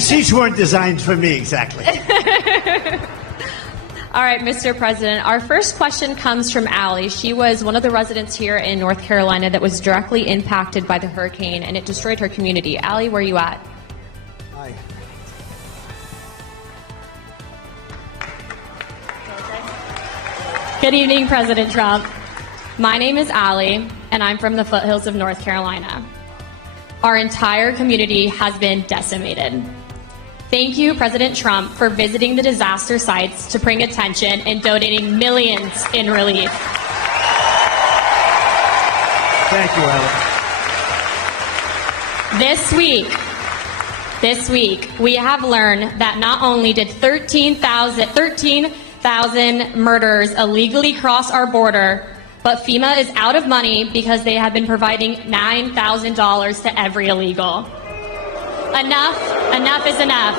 The seats weren't designed for me, exactly. All right, Mr. President, our first question comes from Allie. She was one of the residents here in North Carolina that was directly impacted by the hurricane, and it destroyed her community. Allie, where are you at? Hi. Good evening, President Trump. My name is Allie, and I'm from the foothills of North Carolina. Our entire community has been decimated. Thank you, President Trump, for visiting the disaster sites to bring attention and donating millions in relief. Thank you, Allie. This week, we have learned that not only did 13,000 murderers illegally cross our border, but FEMA is out of money because they have been providing $9,000 to every illegal. Enough is enough.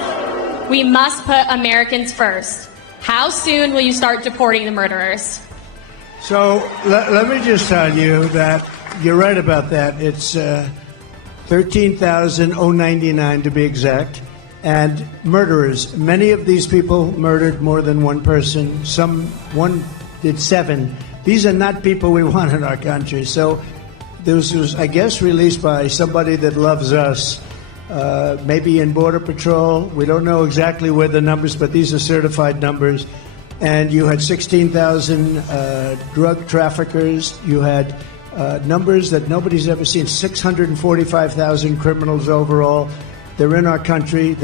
We must put Americans first. How soon will you start deporting the murderers? So let me just tell you that you're right about that. It's 13,099 to be exact. And murderers. Many of these people murdered more than one person. One did 7. These are not people we want in our country. So this was, I guess, released by somebody that loves us. Maybe in Border Patrol. We don't know exactly where the numbers, but these are certified numbers. And you had 16,000 drug traffickers. You had numbers that nobody's ever seen, 645,000 criminals overall. They're in our country.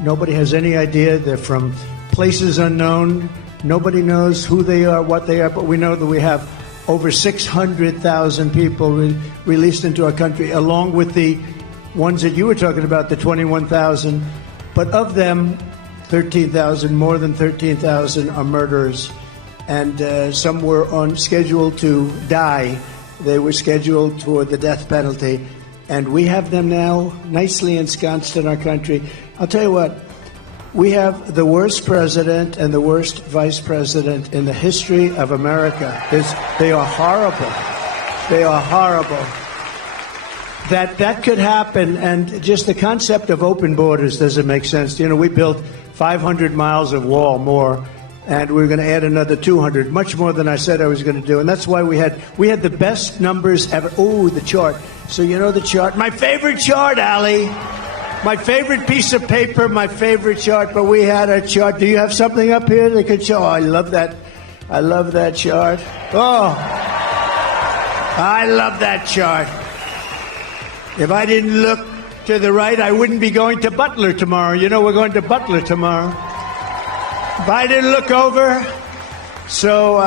Nobody has any idea. They're from places unknown. Nobody knows who they are, what they are, but we know that we have over 600,000 people released into our country, along with the ones that you were talking about, the 21,000, but of them, 13,000, more than 13,000 are murderers, and some were on schedule to die. They were scheduled for the death penalty, and we have them now nicely ensconced in our country. I'll tell you what, we have the worst president and the worst vice president in the history of America. They are horrible. They are horrible. That could happen, and just the concept of open borders doesn't make sense. You know, we built 500 miles of wall more, and we're going to add another 200, much more than I said I was going to do. And that's why we had the best numbers ever. Oh, the chart. So you know the chart? My favorite chart, Allie. My favorite piece of paper, my favorite chart. But we had a chart. Do you have something up here that could show? Oh, I love that. I love that chart. Oh, I love that chart. If I didn't look to the right, I wouldn't be going to Butler tomorrow. You know, we're going to Butler tomorrow. If I didn't look over. So,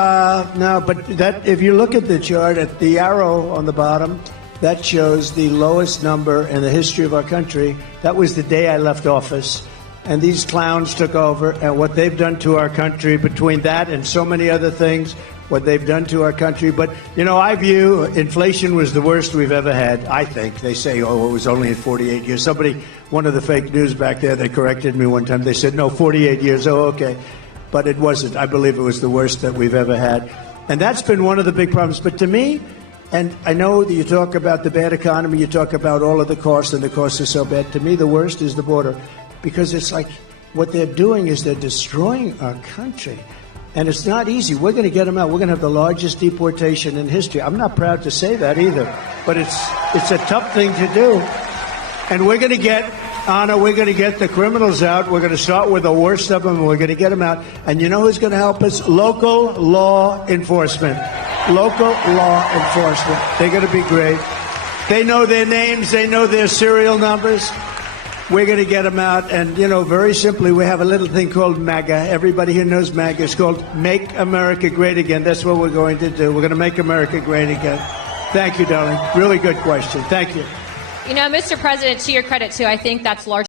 no, but that, if you look at the chart, at the arrow on the bottom, that shows the lowest number in the history of our country. That was the day I left office. And these clowns took over, and what they've done to our country, between that and so many other things, what they've done to our country. But, you know, I view inflation was the worst we've ever had, I think. They say, oh, it was only in 48 years. Somebody, one of the fake news back there, they corrected me one time. They said, no, 48 years. Oh, okay. But it wasn't. I believe it was the worst that we've ever had. And that's been one of the big problems. But to me, and I know that you talk about the bad economy, you talk about all of the costs, and the costs are so bad. To me, the worst is the border. Because it's like what they're doing is they're destroying our country. And it's not easy. We're going to get them out. We're going to have the largest deportation in history. I'm not proud to say that either. But it's a tough thing to do. And we're going to get, Anna, we're going to get the criminals out. We're going to start with the worst of them, and we're going to get them out. And you know who's going to help us? Local law enforcement. Local law enforcement. They're going to be great. They know their names. They know their serial numbers. We're going to get them out. And, you know, very simply, we have a little thing called MAGA. Everybody here knows MAGA. It's called Make America Great Again. That's what we're going to do. We're going to make America great again. Thank you, darling. Really good question. Thank you. You know, Mr. President, to your credit, too, I think that's largely